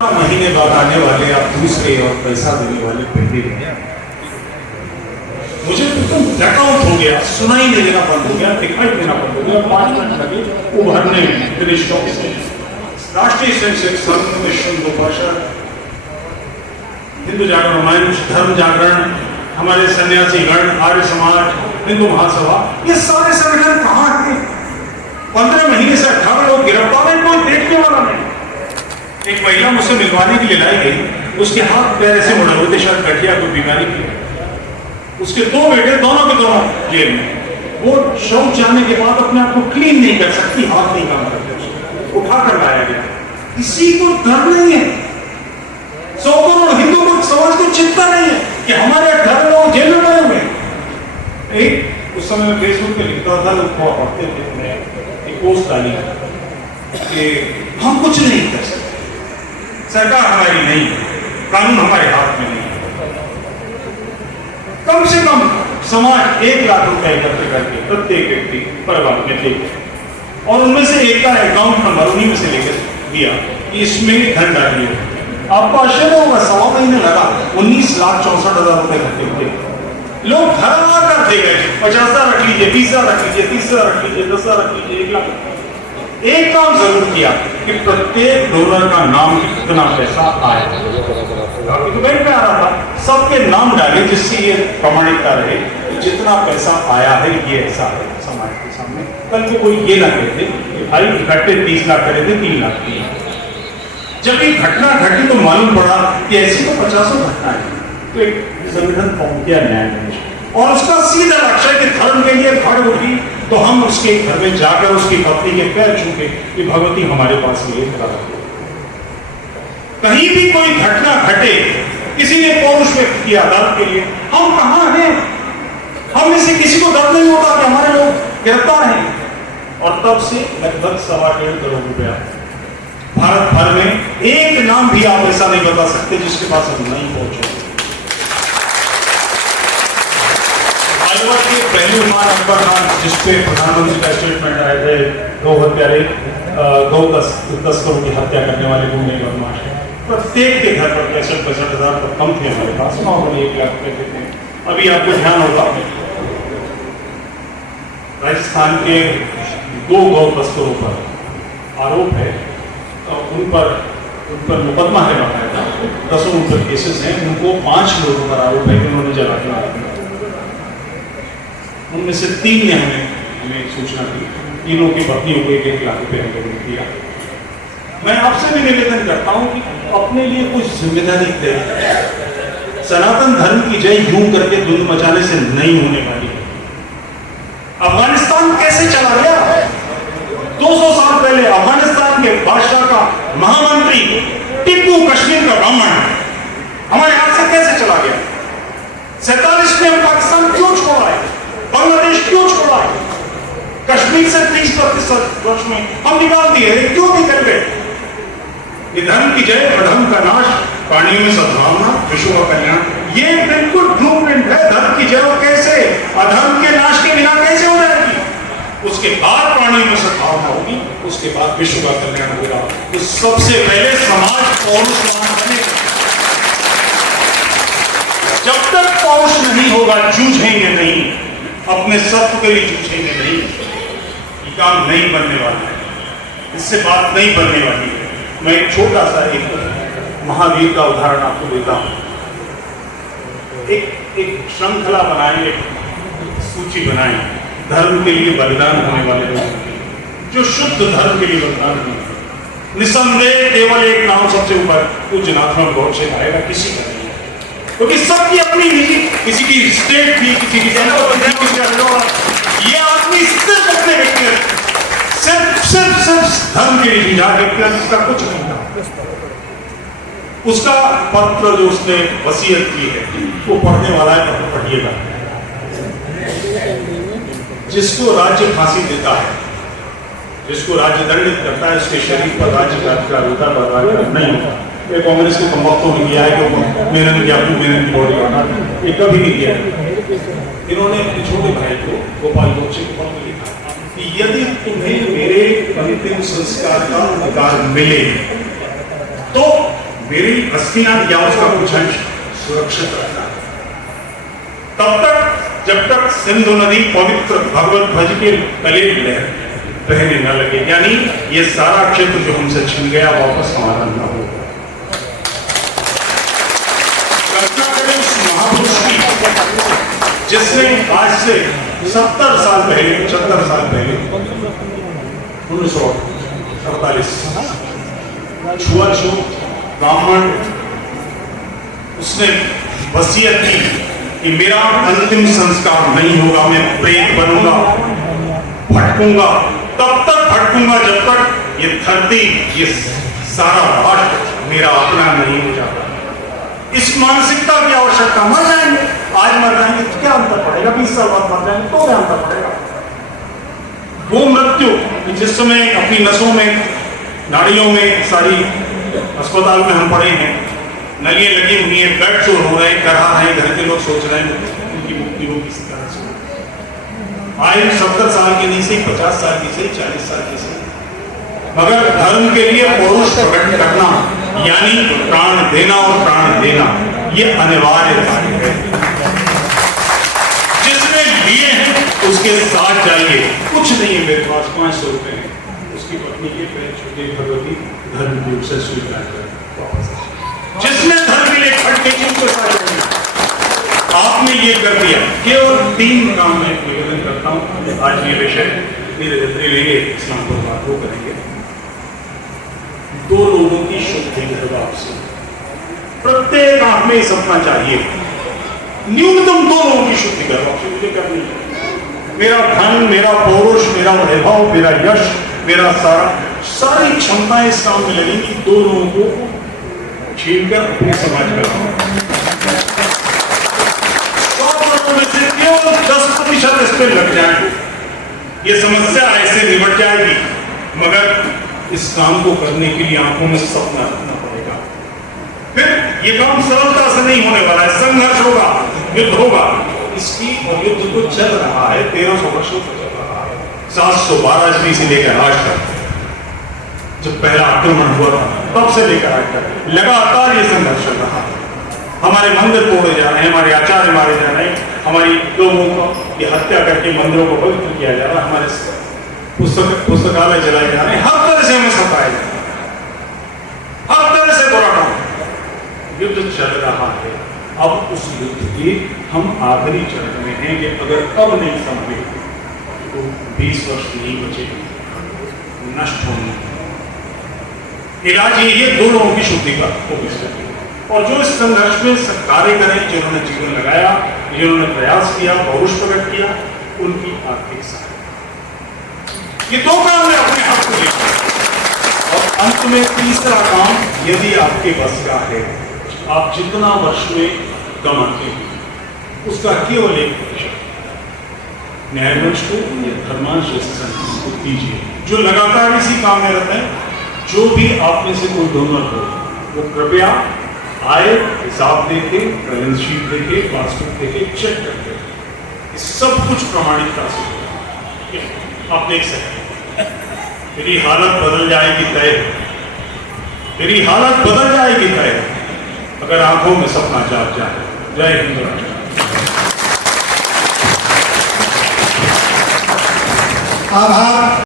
महीने बाद आने वाले आप दूसरे और पैसा देने वाले पेंडिंग है। मुझे एकदम ब्लैकआउट हो गया, सुनाई नहीं देना बंद हो गया, दिखाई देना बंद हो गया। 5 मिनट लगे उभरने में। राष्ट्रीय स्वयंसेवक संघ, विश्व हिंदू परिषद, हिंदू जागरण मंच, धर्म जागरण, हमारे सन्यासीगण, आर्य समाज, हिंदू महासभा, ये सारे संगठन कहाँ थे? 15 महीने से 18 लोग गिरफ्तार हैं, कोई देखने वाला नहीं। एक महिला मुझसे मिलवाने के लिए लाई गई, उसके हाथ पैर ऐसे मुड़े हुए थे, शायद गठिया कोई बीमारी थी। उसके 2 बेटे, दोनों के दोनों जेल में। वो शौच जाने के बाद अपने आप को क्लीन नहीं कर सकती, हाथ नहीं काम करते, उठा कर लाया गया। किसी को डर नहीं है, 100 करोड़ हिंदू को समाज को चिंता नहीं है कि हमारे 18 लोग जेल में गए हुए। एक उस समय में फेसबुक पे लिखता था, लोग पढ़ते थे, एक पोस्ट डाली कि हम कुछ नहीं कर सकते, सरकार हमारी नहीं है, कानून हमारे हाथ में नहीं है। कम से कम समाज 1 लाख रुपए इकट्ठे करके प्रत्येक व्यक्ति परिवार में दे, और उनमें से एक का अकाउंट नंबर उन्हीं में से लेकर दिया कि इसमें धन डालिए। आपको आश्चर्य होगा, 1.25 महीने लगा, 19,64,000 रुपए इकट्ठे हुए। लोग घर आकर दे गए, 50,000 रख लीजिए, 20,000 रख लीजिए, 30,000 रख लीजिए, 10,000 रख लीजिए, 1 लाख। एक काम जरूर किया कि प्रत्येक डोनर का नाम कितना पैसा आया, तो बैंक में आ रहा था, सबके नाम डाले जिससे ये प्रमाणिकता रहे कि जितना पैसा आया है ये ऐसा है समाज के सामने। कल को कोई ये ना कहते कि भाई इकट्ठे 30 लाख करे थे, 3 लाख दिए। जब ये घटना घटी तो मालूम पड़ा कि ऐसी तो 50 घटनाएं, तो एक संगठन फॉर्म किया न्याय, और उसका सीधा लक्ष्य कि धर्म के लिए खड़ उठी तो हम उसके घर में जाकर उसकी पत्नी के पैर छूके कि भगवती हमारे पास ये करा। कहीं भी कोई घटना घटे, किसी ने पौरुष व्यक्त किया धर्म के लिए, हम कहां हैं? हम में से किसी को डर नहीं होता कि हमारे लोग गिरफ्तार हैं। और तब से लगभग 1.25 करोड़ रुपया भारत भर में, एक नाम भी आप ऐसा नहीं बता सकते जिसके पास हम नहीं पहुंचे। के पहले नंबर जिसपे प्रधानमंत्री का स्टेटमेंट आए थे, 2 हत्यारे, 2 तस्करों की हत्या करने वाले गुंडे बदमाश, प्रत्येक के घर पर 65,000 तो कम थे हमारे पास, 1 लाख रुपए थे। अभी आपको ध्यान होगा, राजस्थान के 2 गौ तस्करों पर आरोप है, उन पर मुकदमा है बाकायदा, 10 उन पर केसेस हैं। उनको 5 लोगों पर आरोप है कि उन्होंने जला के मारा। उनमें से 3 ने हमें सूचना दी, तीनों की पत्नियों को 1 लाख रुपए दिया। मैं आपसे भी निवेदन करता हूं कि अपने लिए कुछ जिम्मेदारी दे। सनातन धर्म की जय यूं करके धुंध मचाने से नहीं होने वाली। अफगानिस्तान कैसे चला गया? 200 साल पहले अफगानिस्तान के बादशाह का महामंत्री टिप्पू कश्मीर का ब्राह्मण हमारे हाथ से कैसे चला गया? 47 में हम पाकिस्तान क्यों छोड़ा है? बांग्लादेश क्यों छोड़ा है? कश्मीर से 30% वर्ष में हम निकाल दिए, क्यों नहीं कर गए? ये धर्म की जय, अधर्म का नाश, प्राणियों में सद्भावना, विश्व का कल्याण, ये बिल्कुल ब्लूप्रिंट है धर्म की जय। और कैसे अधर्म के नाश के बिना कैसे हो जाएगी? उसके बाद प्राणियों में सद्भावना होगी, उसके बाद विश्व का कल्याण होगा। तो सबसे पहले समाज पौरुषवान बनेगा। जब तक पौरुष नहीं होगा, जूझेंगे नहीं, अपने सत्य के लिए जूझेंगे नहीं, ये काम नहीं बनने वाला है, इससे बात नहीं बनने वाली है। मैं एक छोटा सा एक महावीर का उदाहरण आपको देता हूं। एक श्रृंखला बनाएं, एक सूची बनाएं धर्म के लिए बलिदान होने वाले लोगों की, जो शुद्ध धर्म के लिए बलिदान हुए। निसंदेह केवल एक नाम सबसे ऊपर, पूज्य नाथराम गोडसे आएगा, किसी का नहीं, क्योंकि सबकी अपनी निजी, किसी की स्टेट थी, किसी की जनता थी, ये आदमी सिर्फ अपने व्यक्तिगत, सिर्फ धर्म के लिए व्यक्तिगत, इसका कुछ नहीं था। उसका पत्र जो उसने वसीयत की है वो पढ़ने वाला है, पत्र पढ़िएगा। जिसको राज्य फांसी देता है, जिसको राज्य दंडित करता है, उसके शरीर पर राज्य का अधिकार होता है, नहीं होता। ये कांग्रेस को कम वक्त नहीं किया है कि मेहनत किया, मेहनत की बॉडी बना, ये कभी नहीं किया। इन्होंने अपने छोटे भाई को गोपाल गोडसे को पत्र लिखा कि यदि तुम्हें मेरे अंतिम संस्कार का अधिकार मिले तो मेरी अस्थियां या उसका कुछ अंश सुरक्षित रहता है। तब तक जब तक सिंधु नदी पवित्र भगवत ध्वज के तले बहने न लगे, यानी ये सारा क्षेत्र जो हमसे छिन गया वापस हमारा न हो। कल्पना करें उस महापुरुष की जिसने आज से 70 साल पहले 75 साल पहले 1948 छुआछूत ब्राह्मण उसने वसीयत की कि मेरा अंतिम संस्कार नहीं होगा, मैं प्रेत बनूंगा, भटकूंगा, तब तक भटकूंगा जब तक ये धरती, ये सारा राष्ट्र मेरा अपना नहीं हो जाता। इस मानसिकता की आवश्यकता। मर जाएंगे, आज मर जाएंगे तो क्या अंतर पड़ेगा, 20 साल बाद मर जाएंगे तो क्या अंतर पड़ेगा। वो मृत्यु जिस समय अपनी नसों में, नाड़ियों में, सारी अस्पताल में हम पड़े हैं, नलियां लगी हुई हैं, बेड शोर हो रहे हैं, करा रहे हैं, घर के लोग सोच रहे हैं उनकी मुक्ति हो किस तरह से। आयु 70 साल की नहीं सही, 50 साल की सही, 40 साल की सही, मगर धर्म के लिए पौरुष प्रकट करना यानी प्राण देना और प्राण देना ये अनिवार्य कार्य है। जिसने लिए हैं उसके साथ जाइए। कुछ नहीं है मेरे पास, 500 रुपए हैं, उसकी पत्नी के पैर छूटे भगवती धर्म रूप से स्वीकार कर वापस। जिसने धर्म के लिए खड़े उसके साथ जाइए। आपने ये कर दिया। केवल 3 काम मैं निवेदन करता हूँ। आज ये विषय धीरे धीरे लेंगे, इस्लाम पर बात वो करेंगे। 2 लोगों की शुद्धि होगा आपसे, प्रत्येक आंख में सपना चाहिए। न्यूनतम 2 लोगों की शुद्धि करो आपसे, मुझे करनी है। मेरा धन, मेरा पौरुष, मेरा वैभव, मेरा यश, मेरा सारी क्षमताएं इस काम में लगेंगी। 2 लोगों को छीनकर अपने समाज में 100 लोगों में से केवल 10% इस पर लग जाए, ये समस्या ऐसे निपट जाएगी। मगर इस काम को करने के लिए आंखों में सपना रखना पड़ेगा। फिर ये काम सरलता से नहीं होने वाला है, संघर्ष होगा, युद्ध होगा। इसकी और युद्ध तो चल रहा है, 1300 वर्षों से चल रहा है, 712 ईस्वी से लेकर आज तक, जब पहला आक्रमण हुआ था तब से लेकर आज तक लगातार ये संघर्ष चल रहा है। हमारे मंदिर तोड़े जा रहे हैं, हमारे आचार्य मारे जा रहे हैं, हमारी लोगों को ये हत्या करके मंदिरों को पवित्र किया जा रहा है, हमारे पुस्तकालय जलाए जा रहे हैं, हर तरह से हमें सताया जा रहा है, हर तरह से बुरा काम। युद्ध चल रहा है। अब उस युद्ध के हम आखिरी चरण में हैं कि अगर अब नहीं संभले तो 20 वर्ष नहीं बचे, नष्ट होने। इलाज यही है 2 लोगों की शुद्धि का फोकस करें, और जो इस संघर्ष में कार्य करें, जिन्होंने जीवन लगाया, जिन्होंने प्रयास किया, पौरुष प्रकट किया, उनकी आर्थिक सहायता। ये 2 काम में अपने हाथ को लिया। और अंत में तीसरा काम, यदि आपके बस का है, आप जितना वर्ष में कमाते हैं उसका केवल 1% न्यायवंश को या धर्मांश को दीजिए। जो लगातार इसी काम में रहते हैं, जो भी आप में से कोई डोनर हो, वो कृपया आए, हिसाब देके, बैलेंस शीट देके, पासबुक देके, चेक करके, सब कुछ प्रमाणिकता से आप देख सकते हैं। मेरी हालत बदल जाएगी तय, मेरी हालत बदल जाएगी तय, अगर आंखों में सपना जाग जाए। जय हिंद। आभार।